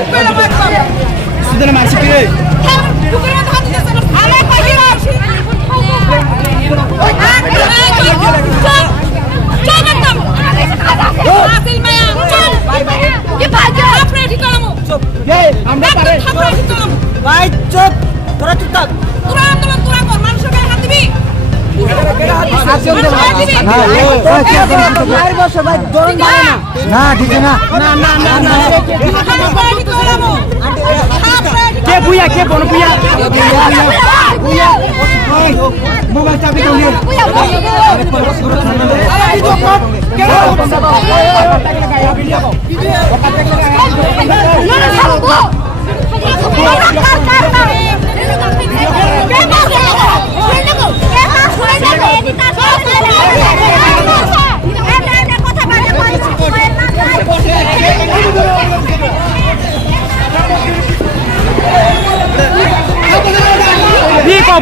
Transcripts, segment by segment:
Sudah masih kiri. Baik, cop. Tora tutak. Tora andolan tora kor. Manusher gaye hat dibi. না দিছে না কে বুয়া কে কোন বুয়া মোবাইল চাবি দাও নিয়ে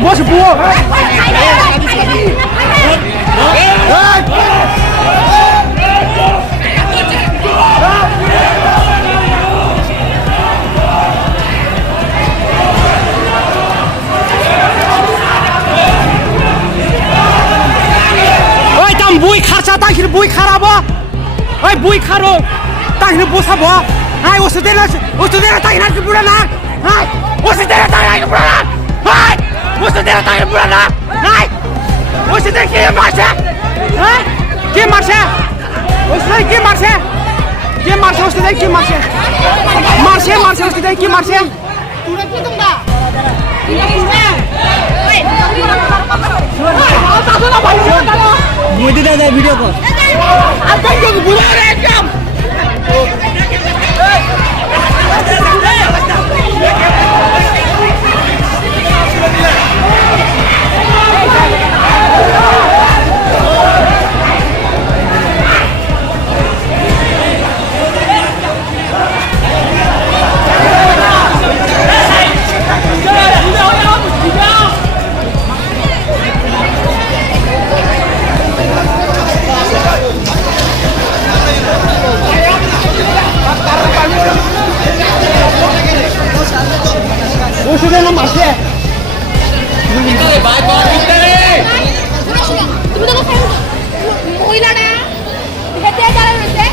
বস বুয়ো ওই তাম বুই খারছা তাহির বুই খারাবো ওই বুই খারো তাহির বসাবো আই ওষুধের তাহির আর পুরা না আই ওষুধের তাহির পুরা না আই ওষুধের তাহির পুরা না আই ওষুধের কে মারছে হ্যাঁ কে মারছে ওষুধের কে মারছে ওষুধের কে মারছে ওষুধের কি মারছে তুই কি তোমরা মুদি দাদা ভিডিও কর আপনি কি বুড়া রে একদম ওষুধের নাম আছে ভাই কর ভিতরে তুমি তো মহিলাটা হেতে যারা রয়েছে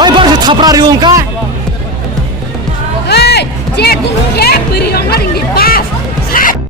Oi, bang, tapra riung ka? Hey, cek tu cek beri orang